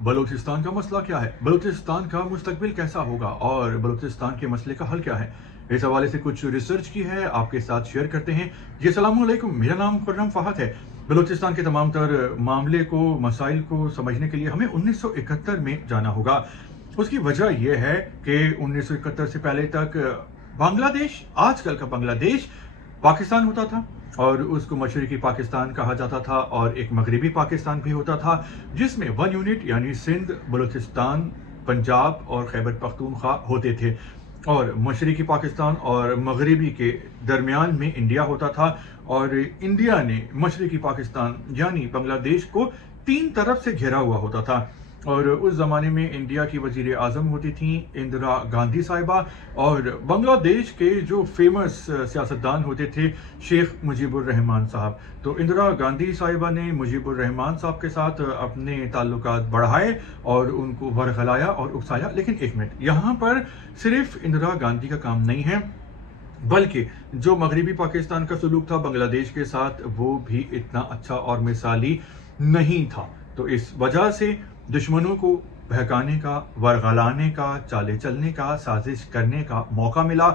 बलूचिस्तान का मसला क्या है, बलूचिस्तान का मुस्तकबिल कैसा होगा और बलूचिस्तान के मसले का हल क्या है, इस हवाले से कुछ रिसर्च की है, आपके साथ शेयर करते हैं। जी अस्सलाम वालेकुम, मेरा नाम खुर्रम फहद है। बलूचिस्तान के तमाम तर मामले को, मसाइल को समझने के लिए हमें 1971 में जाना होगा। उसकी वजह यह है कि 1971 से पहले तक बांग्लादेश, आजकल का बांग्लादेश, पाकिस्तान होता था और उसको मशरकी पाकिस्तान कहा जाता था और एक मगरबी पाकिस्तान भी होता था, जिसमें वन यूनिट यानी सिंध, बलूचिस्तान, पंजाब और खैबर पख्तूनख्वा होते थे और मशरकी पाकिस्तान और मगरबी के दरमियान में इंडिया होता था। और इंडिया ने मशरकी पाकिस्तान यानी बांग्लादेश को तीन तरफ से घेरा हुआ होता था और उस ज़माने में इंडिया की वज़ीर आज़म होती थी इंदिरा गांधी साहिबा और बांग्लादेश के जो फेमस सियासतदान होते थे शेख मुजीबुर रहमान साहब। तो इंदिरा गांधी साहिबा ने मुजीबुर रहमान साहब के साथ अपने ताल्लुकात बढ़ाए और उनको वरगलाया और उकसाया। लेकिन एक मिनट, यहाँ पर सिर्फ इंदिरा गांधी का काम नहीं है, बल्कि जो मगरबी पाकिस्तान का सलूक था बांग्लादेश के साथ वो भी इतना अच्छा और मिसाली नहीं था। तो इस वजह से दुश्मनों को बहकाने का, वरगलाने का, चाले चलने का, साजिश करने का मौका मिला।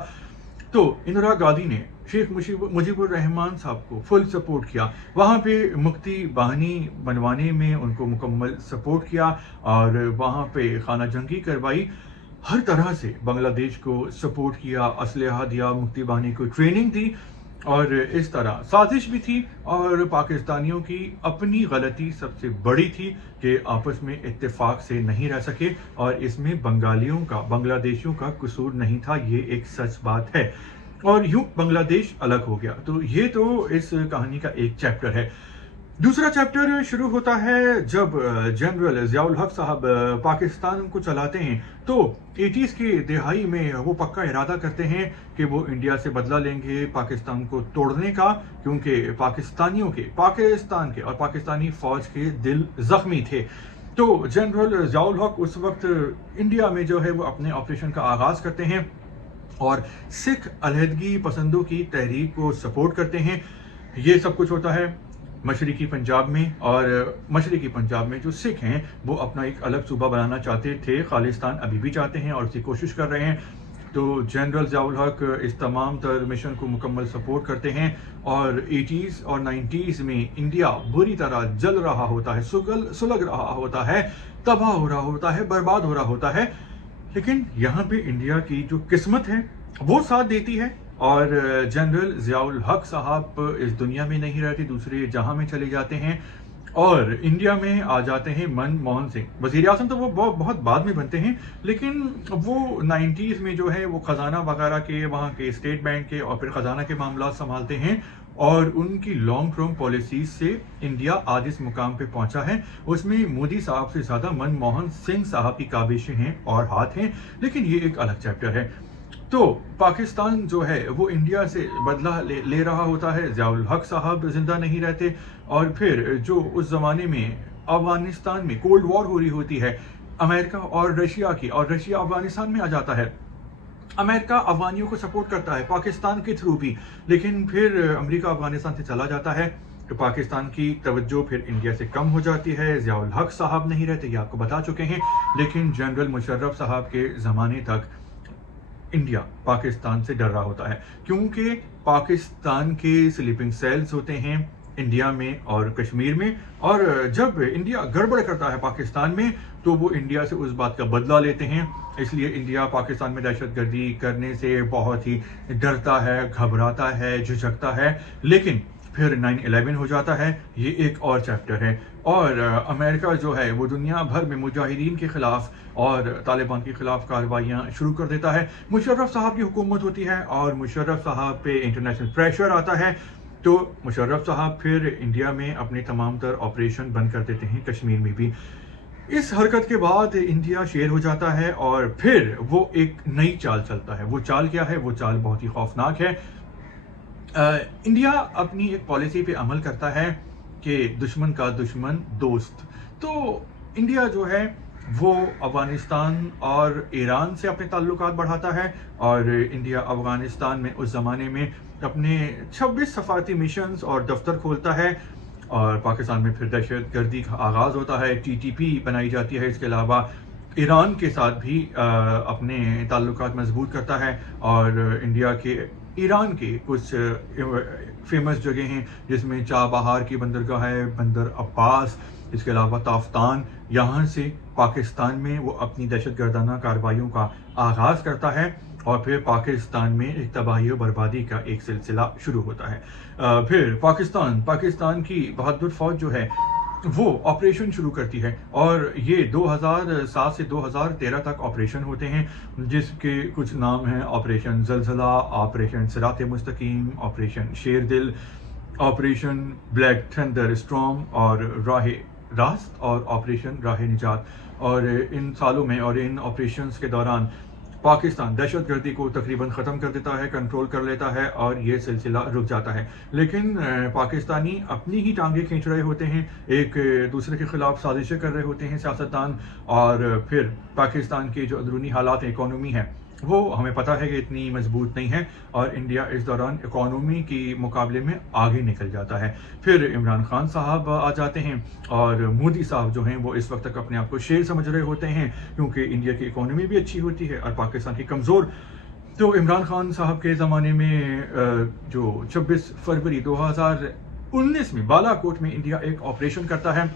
तो इंदिरा गांधी ने शेख मुजीबुर रहमान साहब को फुल सपोर्ट किया, वहाँ पे मुक्ति बाहिनी बनवाने में उनको मुकम्मल सपोर्ट किया और वहाँ पे खाना जंगी करवाई, हर तरह से बांग्लादेश को सपोर्ट किया, असलहा दिया, मुक्ति बाहिनी को ट्रेनिंग दी और इस तरह साजिश भी थी। और पाकिस्तानियों की अपनी गलती सबसे बड़ी थी कि आपस में इत्तेफाक से नहीं रह सके और इसमें बंगालियों का, बांग्लादेशियों का कसूर नहीं था, ये एक सच बात है। और यूं बांग्लादेश अलग हो गया। तो ये तो इस कहानी का एक चैप्टर है। दूसरा चैप्टर शुरू होता है जब जनरल ज़ियाउल हक साहब पाकिस्तान को चलाते हैं। तो 80s की दिहाई में वो पक्का इरादा करते हैं कि वो इंडिया से बदला लेंगे पाकिस्तान को तोड़ने का, क्योंकि पाकिस्तानियों के, पाकिस्तान के और पाकिस्तानी फौज के दिल जख्मी थे। तो जनरल ज़ियाउल हक उस वक्त इंडिया में जो है वो अपने ऑपरेशन का आगाज करते हैं और सिख अलहदगी पसंदों की तहरीक को सपोर्ट करते हैं। ये सब कुछ होता है मशरकी पंजाब में और मशरकी पंजाब में जो सिख हैं वो अपना एक अलग सूबा बनाना चाहते थे, खालिस्तान अभी भी चाहते हैं और उसकी कोशिश कर रहे हैं। तो जनरल ज़ियाउल हक इस तमाम तर मिशन को मुकम्मल सपोर्ट करते हैं और 80s और 90s में इंडिया बुरी तरह जल रहा होता है, सुलग रहा होता है, तबाह हो रहा होता है, बर्बाद हो रहा होता है। लेकिन यहाँ पे इंडिया की जो किस्मत है वो साथ देती है और जनरल ज़ियाउल हक साहब इस दुनिया में नहीं रहते, दूसरे जहां में चले जाते हैं और इंडिया में आ जाते हैं मनमोहन सिंह। वज़ीर आज़म तो वो बहुत बाद में बनते हैं, लेकिन वो 90s में जो है वो खजाना वगैरह के, वहाँ के स्टेट बैंक के और फिर खजाना के मामला संभालते हैं और उनकी लॉन्ग टर्म पॉलिसीज से इंडिया आज इस मुकाम पे पहुंचा है। उसमें मोदी साहब से ज्यादा मनमोहन सिंह साहब की काबिशें हैं और हाथ हैं, लेकिन ये एक अलग चैप्टर है। तो पाकिस्तान जो है वो इंडिया से बदला ले रहा होता है, ज़ियाउल हक साहब जिंदा नहीं रहते और फिर जो उस जमाने में अफगानिस्तान में कोल्ड वॉर हो रही होती है अमेरिका और रशिया की, और रशिया अफगानिस्तान में आ जाता है। अमेरिका अफगानियों को सपोर्ट करता है पाकिस्तान के थ्रू भी, लेकिन फिर अमेरिका अफगानिस्तान से चला जाता है तो पाकिस्तान की तवज्जो फिर इंडिया से कम हो जाती है। ज़ियाउल हक साहब नहीं रहते, ये आपको बता चुके हैं, लेकिन जनरल मुशर्रफ साहब के ज़माने तक इंडिया पाकिस्तान से डर रहा होता है, क्योंकि पाकिस्तान के स्लीपिंग सेल्स होते हैं इंडिया में और कश्मीर में, और जब इंडिया गड़बड़ करता है पाकिस्तान में तो वो इंडिया से उस बात का बदला लेते हैं। इसलिए इंडिया पाकिस्तान में दहशतगर्दी करने से बहुत ही डरता है, घबराता है, झिझकता है। लेकिन फिर 9/11 हो जाता है, ये एक और चैप्टर है। और अमेरिका जो है वो दुनिया भर में मुजाहिदीन के खिलाफ और तालिबान के खिलाफ कार्रवाइयाँ शुरू कर देता है। मुशर्रफ साहब की हुकूमत होती है और मुशर्रफ साहब पे इंटरनेशनल प्रेशर आता है, तो मुशर्रफ साहब फिर इंडिया में अपने तमाम तर ऑपरेशन बंद कर देते हैं, कश्मीर में भी। इस हरकत के बाद इंडिया शेर हो जाता है और फिर वो एक नई चाल चलता है। वो चाल क्या है? वो चाल बहुत ही खौफनाक है। इंडिया अपनी एक पॉलिसी पे अमल करता है कि दुश्मन का दुश्मन दोस्त। तो इंडिया जो है वो अफगानिस्तान और ईरान से अपने ताल्लुकात बढ़ाता है और इंडिया अफगानिस्तान में उस ज़माने में अपने 26 सफारती मिशंस और दफ्तर खोलता है और पाकिस्तान में फिर दहशत गर्दी का आगाज़ होता है, TTP बनाई जाती है। इसके अलावा ईरान के साथ भी अपने ताल्लुकात मजबूत करता है और इंडिया के ईरान के कुछ फेमस जगह हैं जिसमें चाबहार की बंदरगाह है, बंदर अब्बास, इसके अलावा ताफ्तान। यहाँ से पाकिस्तान में वो अपनी दहशतगर्दाना कार्रवाइयों का आगाज़ करता है और फिर पाकिस्तान में एक तबाही और बर्बादी का एक सिलसिला शुरू होता है। फिर पाकिस्तान की बहादुर फौज जो है वो ऑपरेशन शुरू करती है और ये 2007 से 2013 तक ऑपरेशन होते हैं, जिसके कुछ नाम हैं: ऑपरेशन ज़लज़ला, ऑपरेशन सिराते मुस्तकीम, ऑपरेशन शेरदिल, ऑपरेशन ब्लैक थंडर स्टॉर्म और राह रास्त और ऑपरेशन राह निजात। और इन सालों में और इन ऑपरेशंस के दौरान पाकिस्तान दहशतगर्दी को तकरीबन ख़त्म कर देता है, कंट्रोल कर लेता है और ये सिलसिला रुक जाता है। लेकिन पाकिस्तानी अपनी ही टांगें खींच रहे होते हैं, एक दूसरे के खिलाफ साजिशें कर रहे होते हैं सियासतदान। और फिर पाकिस्तान के जो अंदरूनी हालात इकोनॉमी है वो हमें पता है कि इतनी मजबूत नहीं है और इंडिया इस दौरान इकोनॉमी के मुकाबले में आगे निकल जाता है। फिर इमरान खान साहब आ जाते हैं और मोदी साहब जो हैं वो इस वक्त तक अपने आप को शेर समझ रहे होते हैं, क्योंकि इंडिया की इकोनॉमी भी अच्छी होती है और पाकिस्तान की कमज़ोर। तो इमरान खान साहब के ज़माने में जो 26 फरवरी 2019 में बालाकोट में इंडिया एक ऑपरेशन करता है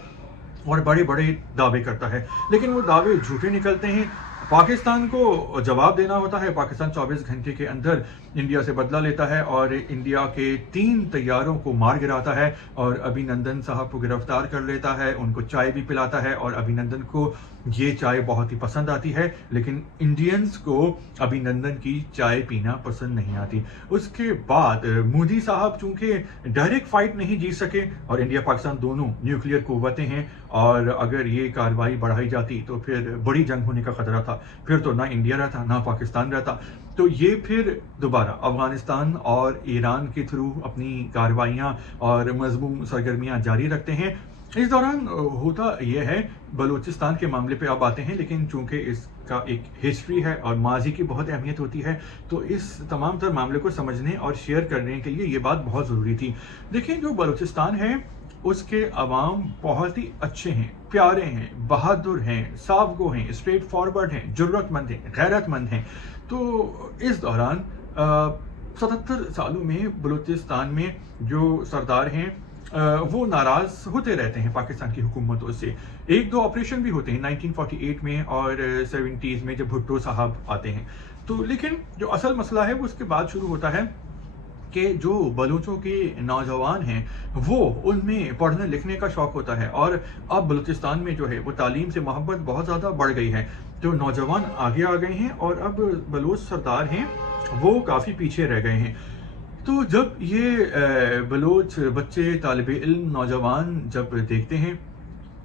और बड़े बड़े दावे करता है, लेकिन वो दावे झूठे निकलते हैं। पाकिस्तान को जवाब देना होता है, पाकिस्तान 24 घंटे के अंदर इंडिया से बदला लेता है और इंडिया के 3 तैयारों को मार गिराता है और अभिनंदन साहब को गिरफ्तार कर लेता है, उनको चाय भी पिलाता है और अभिनंदन को ये चाय बहुत ही पसंद आती है, लेकिन इंडियंस को अभिनंदन की चाय पीना पसंद नहीं आती। उसके बाद मोदी साहब चूंकि डायरेक्ट फाइट नहीं जीत सके और इंडिया पाकिस्तान दोनों न्यूक्लियर कुव्वतें हैं और अगर ये कार्रवाई बढ़ाई जाती तो फिर बड़ी जंग होने का खतरा था, फिर तो ना इंडिया रहता ना पाकिस्तान रहता। तो ये फिर दोबारा अफगानिस्तान और ईरान के थ्रू अपनी कार्रवाइयाँ और मजमूम सरगर्मियाँ जारी रखते हैं। इस दौरान होता यह है, बलूचिस्तान के मामले पे अब आते हैं, लेकिन चूंकि इसका एक हिस्ट्री है और माजी की बहुत अहमियत होती है तो इस तमाम तर मामले को समझने और शेयर करने के लिए ये बात बहुत ज़रूरी थी। देखिए, जो बलूचिस्तान है उसके अवाम बहुत ही अच्छे हैं, प्यारे हैं, बहादुर हैं, साफगो हैं, स्ट्रेट फॉरवर्ड हैं, जुर्रतमंद हैं, गैरतमंद हैं। तो इस दौरान 77 सालों में बलूचिस्तान में जो सरदार हैं वो नाराज़ होते रहते हैं पाकिस्तान की हुकूमतों से। एक दो ऑपरेशन भी होते हैं 1948 में और 70s में जब भुट्टो साहब आते हैं। तो लेकिन जो असल मसला है वो उसके बाद शुरू होता है कि जो बलूचों के नौजवान हैं वो उनमें पढ़ने लिखने का शौक़ होता है और अब बलूचिस्तान में जो है वो तालीम से मोहब्बत बहुत ज़्यादा बढ़ गई है। तो नौजवान आगे आ गए हैं और अब बलूच सरदार हैं वो काफ़ी पीछे रह गए हैं। तो जब ये बलूच बच्चे, तालिबे इल्म, नौजवान जब देखते हैं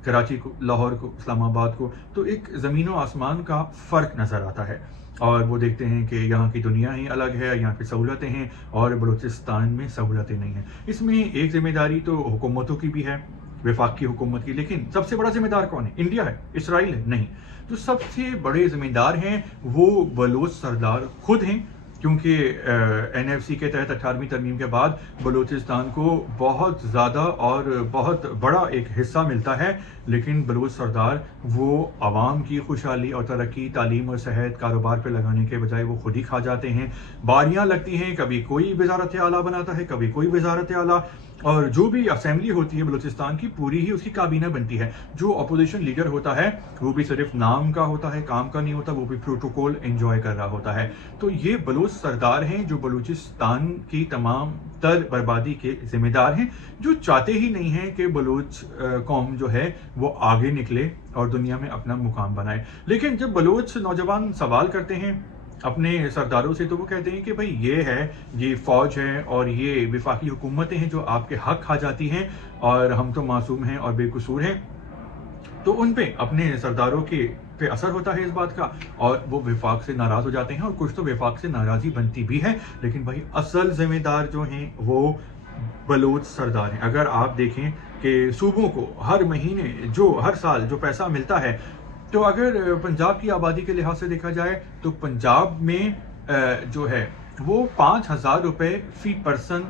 कराची को, लाहौर को, इस्लामाबाद को, तो एक ज़मीन व आसमान का फ़र्क नज़र आता है और वो देखते हैं कि यहाँ की दुनिया ही अलग है, यहाँ की सहूलतें हैं और बलूचिस्तान में सहूलतें नहीं हैं। इसमें एक ज़िम्मेदारी तो हुकूमतों की भी है, वफाकी हुकूमत की, लेकिन सबसे बड़ा ज़िम्मेदार कौन है? इंडिया है, इसराइल है? नहीं। तो सबसे बड़े ज़िम्मेदार हैं वो बलूच सरदार खुद हैं, क्योंकि NFC के तहत 18वीं तरमीम के बाद बलूचिस्तान को बहुत ज़्यादा और बहुत बड़ा एक हिस्सा मिलता है, लेकिन बलूच सरदार वो आवाम की खुशहाली और तरक्की, तालीम और सेहत, कारोबार पे लगाने के बजाय वो खुद ही खा जाते हैं। बारियां लगती हैं, कभी कोई वजारत आला बनाता है, कभी कोई वजारत आला, और जो भी असेंबली होती है बलूचिस्तान की पूरी ही उसकी काबीना बनती है। जो अपोजिशन लीडर होता है वो भी सिर्फ नाम का होता है, काम का नहीं होता, वो भी प्रोटोकॉल एंजॉय कर रहा होता है। तो ये बलूच सरदार हैं जो बलूचिस्तान की तमाम तर बर्बादी के जिम्मेदार हैं, जो चाहते ही नहीं हैं कि बलूच कौम जो है वो आगे निकले और दुनिया में अपना मुकाम बनाए। लेकिन जब बलूच नौजवान सवाल करते हैं अपने सरदारों से तो वो कहते हैं कि भाई ये है, ये फौज है और ये वफाकी हुकूमतें हैं जो आपके हक खा जाती हैं और हम तो मासूम हैं और बेकसूर हैं। तो उन पे अपने सरदारों के पे असर होता है इस बात का और वो वफाक से नाराज़ हो जाते हैं और कुछ तो वफाक से नाराज़गी बनती भी है। लेकिन भाई असल जिम्मेदार जो हैं वो बलूच सरदार हैं। अगर आप देखें कि सूबों को हर महीने जो हर साल जो पैसा मिलता है, तो अगर पंजाब की आबादी के लिहाज से देखा जाए तो पंजाब में जो है वो 5,000 रुपये फी पर्सन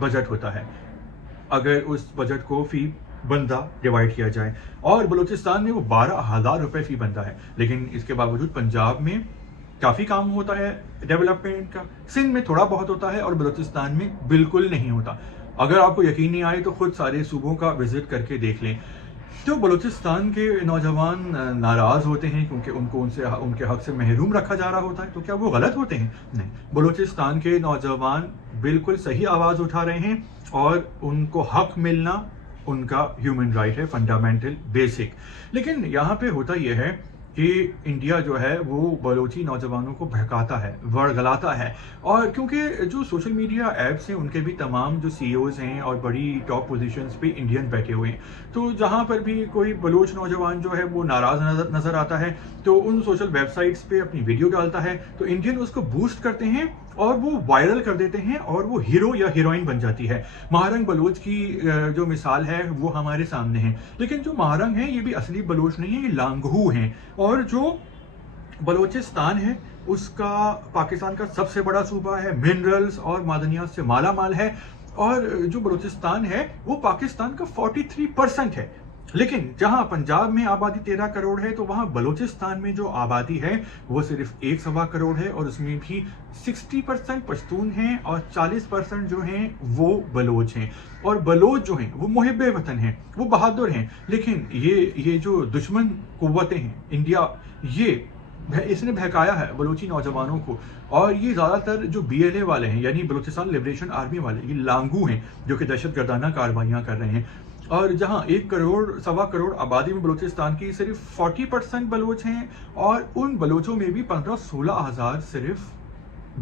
बजट होता है اگر اس بجٹ کو فی بندہ ڈیوائڈ کیا جائے، اور بلوچستان میں وہ 12,000 روپے فی بندہ ہے، لیکن اس کے باوجود پنجاب میں کافی کام ہوتا ہے ڈیولپمنٹ کا، سندھ میں تھوڑا بہت ہوتا ہے اور بلوچستان میں بالکل نہیں ہوتا۔ اگر آپ کو یقین نہیں آئے تو خود سارے صوبوں کا وزٹ کر کے دیکھ لیں۔ تو بلوچستان کے نوجوان ناراض ہوتے ہیں کیونکہ ان کو ان کے حق سے محروم رکھا جا رہا ہوتا ہے، تو کیا وہ غلط ہوتے ہیں؟ نہیں، بلوچستان کے نوجوان بالکل صحیح آواز اٹھا رہے ہیں، اور ان کو حق ملنا ان کا ہیومن رائٹ ہے، فنڈامنٹل بیسک۔ لیکن یہاں پہ ہوتا یہ ہے کہ انڈیا جو ہے وہ بلوچی نوجوانوں کو بہکاتا ہے، ورگلاتا ہے، اور کیونکہ جو سوشل میڈیا ایپس ہیں ان کے بھی تمام جو سی اوز ہیں اور بڑی ٹاپ پوزیشنز پہ انڈین بیٹھے ہوئے ہیں، تو جہاں پر بھی کوئی بلوچ نوجوان جو ہے وہ ناراض نظر آتا ہے تو ان سوشل ویب سائٹس پہ اپنی ویڈیو ڈالتا ہے، تو انڈین اس کو بوسٹ کرتے ہیں اور وہ وائرل کر دیتے ہیں، اور وہ ہیرو یا ہیروئن بن جاتی ہے۔ مہارنگ بلوچ کی جو مثال ہے وہ ہمارے سامنے ہے، لیکن جو مہارنگ ہے یہ بھی اصلی بلوچ نہیں ہے، یہ لانگہو ہیں، اور جو بلوچستان ہے اس کا پاکستان کا سب سے بڑا صوبہ ہے، منرلز اور معدنیات سے مالا مال ہے، اور جو بلوچستان ہے وہ پاکستان کا 43% ہے۔ لیکن جہاں پنجاب میں آبادی 13 کروڑ ہے تو وہاں بلوچستان میں جو آبادی ہے وہ صرف 1.25 کروڑ ہے، اور اس میں بھی 60% پشتون ہیں اور 40% جو ہیں وہ بلوچ ہیں، اور بلوچ جو ہیں وہ محب وطن ہیں، وہ بہادر ہیں۔ لیکن یہ جو دشمن قوتیں ہیں انڈیا، اس نے بہکایا ہے بلوچی نوجوانوں کو، اور یہ زیادہ تر جو BLA والے ہیں یعنی بلوچستان لبریشن آرمی والے، یہ لانگو ہیں جو کہ دہشت گردانہ کاروائیاں کر رہے ہیں۔ اور جہاں 1 کروڑ 1.25 کروڑ آبادی میں بلوچستان کی صرف 40% بلوچ ہیں، اور ان بلوچوں میں بھی 15-16 ہزار صرف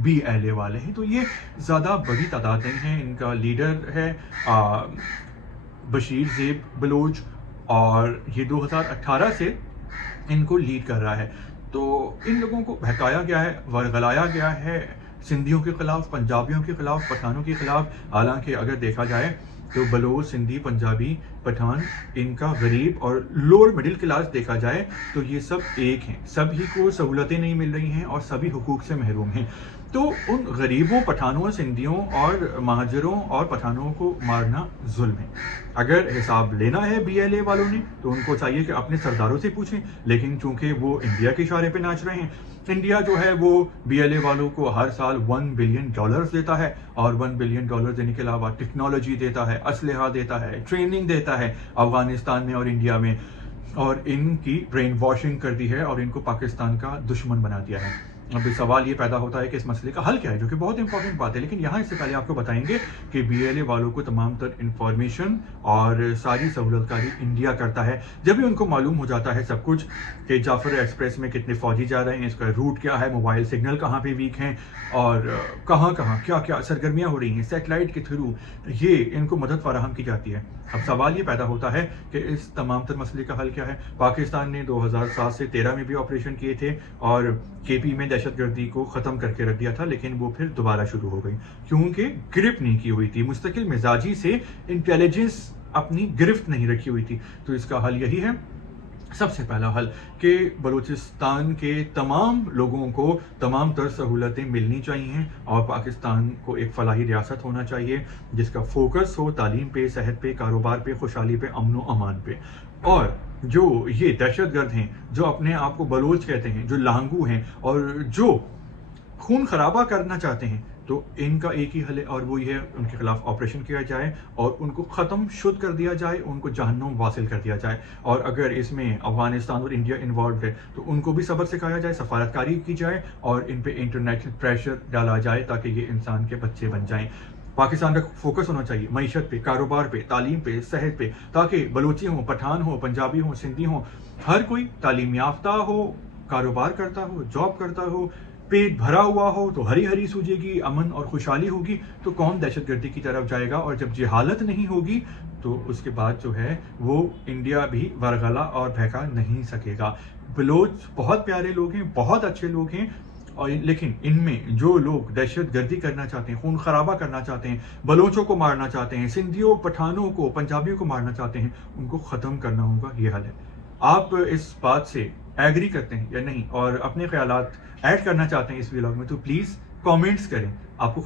BLA والے ہیں، تو یہ زیادہ بڑی تعداد نہیں ہے۔ ان کا لیڈر ہے بشیر زیب بلوچ، اور یہ 2018 سے ان کو لیڈ کر رہا ہے۔ تو ان لوگوں کو بہکایا گیا ہے، ورگلایا گیا ہے، سندھیوں کے خلاف، پنجابیوں کے خلاف، پٹھانوں کے خلاف۔ حالانکہ اگر دیکھا جائے تو بلوچ، سندھی، پنجابی، پٹھان، ان کا غریب اور لوور مڈل کلاس دیکھا جائے تو یہ سب ایک ہیں، سبھی کو سہولتیں نہیں مل رہی ہیں اور سبھی حقوق سے محروم ہیں۔ تو ان غریبوں، پٹھانوں، سندھیوں اور مہاجروں اور پٹھانوں کو مارنا ظلم ہے۔ اگر حساب لینا ہے BLA والوں نے تو ان کو چاہیے کہ اپنے سرداروں سے پوچھیں، لیکن چونکہ وہ انڈیا کے اشارے پہ ناچ رہے ہیں، انڈیا جو ہے وہ BLA والوں کو ہر سال $1 بلین دیتا ہے، اور $1 بلین دینے کے علاوہ ٹیکنالوجی دیتا ہے، اسلحہ دیتا ہے، ٹریننگ دیتا ہے افغانستان میں اور انڈیا میں، اور ان کی برین واشنگ کر دی ہے اور ان کو پاکستان کا دشمن بنا دیا ہے۔ اب سوال یہ پیدا ہوتا ہے کہ اس مسئلے کا حل کیا ہے، جو کہ بہت امپورٹنٹ بات ہے، لیکن یہاں اس سے پہلے آپ کو بتائیں گے کہ BLA والوں کو تمام تر انفارمیشن اور ساری سہولت کاری انڈیا کرتا ہے۔ جب بھی ان کو معلوم ہو جاتا ہے سب کچھ کہ جعفر ایکسپریس میں کتنے فوجی جا رہے ہیں، اس کا روٹ کیا ہے، موبائل سگنل کہاں پہ ویک ہیں، اور کہاں کیا سرگرمیاں ہو رہی ہیں سیٹلائٹ کے تھرو، یہ ان کو مدد فراہم کی جاتی ہے۔ اب سوال یہ پیدا ہوتا ہے کہ اس تمام تر مسئلے کا حل کیا ہے۔ پاکستان نے 2007 سے 13 میں بھی آپریشن کیے تھے اور KP میں دہشت گردی کو ختم کر کے رکھ دیا تھا، لیکن وہ پھر دوبارہ شروع ہو گئی کیونکہ گرفت نہیں کی ہوئی تھی، مستقل مزاجی سے انٹیلیجنس اپنی گرفت نہیں رکھی ہوئی تھی۔ تو اس کا حل یہی ہے، سب سے پہلا حل کہ بلوچستان کے تمام لوگوں کو تمام تر سہولتیں ملنی چاہیے، اور پاکستان کو ایک فلاحی ریاست ہونا چاہیے جس کا فوکس ہو تعلیم پہ، صحت پہ، کاروبار پہ، خوشحالی پہ، امن و امان پہ۔ اور جو یہ دہشت گرد ہیں، جو اپنے آپ کو بلوچ کہتے ہیں، جو لانگو ہیں اور جو خون خرابہ کرنا چاہتے ہیں، تو ان کا ایک ہی حل ہے، اور وہ یہ ہے ان کے خلاف آپریشن کیا جائے اور ان کو ختم شد کر دیا جائے، ان کو جہنم واصل کر دیا جائے۔ اور اگر اس میں افغانستان اور انڈیا انوالوڈ ہے تو ان کو بھی سبق سکھایا جائے، سفارتکاری کی جائے اور ان پہ انٹرنیشنل پریشر ڈالا جائے تاکہ یہ انسان کے بچے بن جائیں۔ پاکستان کا فوکس ہونا چاہیے معیشت پہ، کاروبار پہ، تعلیم پہ، صحت پہ، تاکہ بلوچی ہوں، پٹھان ہوں، پنجابی ہوں، سندھی ہوں، ہر کوئی تعلیم یافتہ ہو، کاروبار کرتا ہو، جاب کرتا ہو، پیٹ بھرا ہوا ہو تو ہری ہری سوجے گی، امن اور خوشحالی ہوگی تو کون دہشت گردی کی طرف جائے گا، اور جب جہالت نہیں ہوگی تو اس کے بعد جو ہے وہ انڈیا بھی ورگلا اور بہکا نہیں سکے گا۔ بلوچ بہت پیارے لوگ ہیں، بہت اچھے لوگ ہیں، اور لیکن ان میں جو لوگ دہشت گردی کرنا چاہتے ہیں، خون خرابہ کرنا چاہتے ہیں، بلوچوں کو مارنا چاہتے ہیں، سندھیوں، پٹھانوں کو، پنجابیوں کو مارنا چاہتے ہیں، ان کو ختم کرنا ہوگا، یہ حل ہے۔ آپ اس بات سے ایگری کرتے ہیں یا نہیں، اور اپنے خیالات ایڈ کرنا چاہتے ہیں اس ویلاگ میں، تو پلیز کامنٹس کریں۔ آپ کو